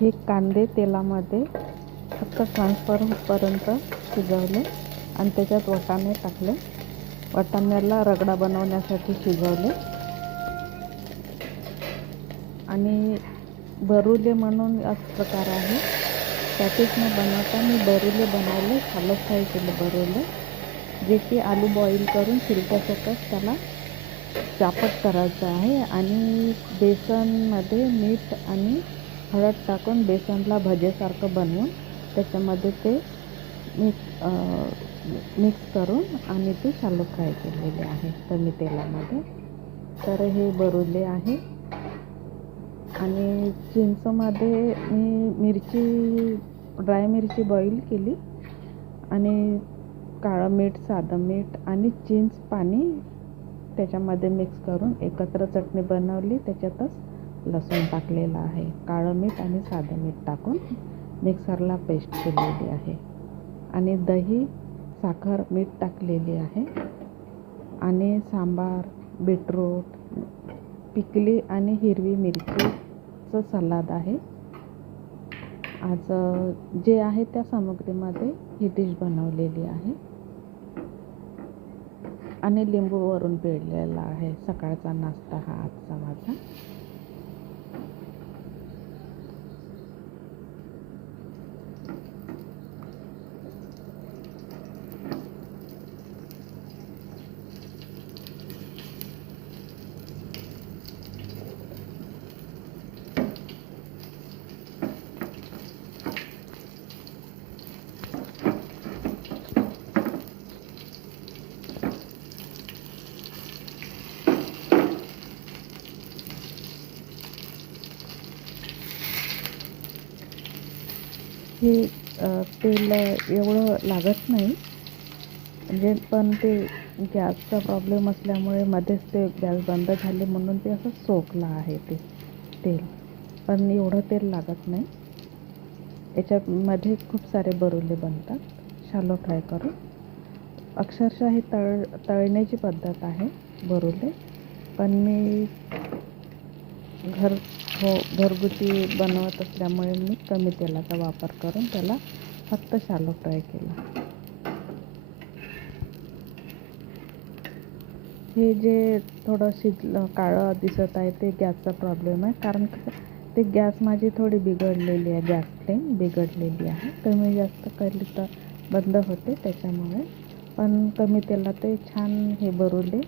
हे कांदे तेलामध्ये फक्त ट्रान्सफर होईपर्यंत शिजवले आणि त्याच्यात वाटाणे टाकले. वाटाण्याला रगडा बनवण्यासाठी शिजवले. आणि बरुले म्हणून एक प्रकार आहे, पॅटीस न बनवता मी बरुले बनवले, शॅलो फ्राय केले बरुले, जे की आलू बॉईल करून छिलक्यासकट त्याला चापट करायचं आहे आणि बेसनमध्ये मीठ आणि हळद टाकून बेसनला भजेसारखं बनवून त्याच्यामध्ये ते मिक्स करून आणि ते शॅलो फ्राय केलेले आहे कमी तेलामध्ये. तर हे बरुले आहे. आणि चिंचमध्ये मी ड्राय मिरची बॉईल केली आणि काळं मीठ, साधं मीठ आणि चिंच पाणी त्याच्यामध्ये मिक्स करून एकत्र चटणी बनवली. त्याच्यातच लसूण टाकलेलं आहे. काळं मीठ आणि साधं मीठ टाकून मिक्सरला पेस्ट केलेली आहे. आणि दही, साखर, मीठ टाकलेली आहे. आणि सांबार, बीटरूट, पिकली आणि हिरवी मिरचीचं सलाद आहे. आज जे आहे त्या सामग्रीमध्ये ही डिश बनवलेली आहे. आणि लिंबू वरून पिळलेला आहे. सकाळचा नाश्ता हा आजचा माझा. हे तेल एवढं लागत नाही, म्हणजे पण ते गॅसचा प्रॉब्लेम असल्यामुळे मध्येच ते गॅस बंद झाले म्हणून ते असं सोकलं आहे ते तेल. पण एवढं तेल लागत नाही. याच्यामध्ये खूप सारे बरुले बनतात शॅलो फ्राय करून. अक्षरशः हे तळण्याची पद्धत आहे बरुले, पण मी घरगुती बनवत असल्यामुळे मी कमी तेलाचा वापर करून त्याला फक्त शॅलो फ्राय केला. हे जे थोडं शिजलं काळं दिसत आहे ते गॅसचा प्रॉब्लेम आहे, कारण ते गॅस माझी थोडी बिघडलेली आहे, गॅस फ्लेम बिघडलेली आहे. कमी जास्त केली तर बंद होते त्याच्यामुळे. पण कमी तेलात ते छान हे बरुले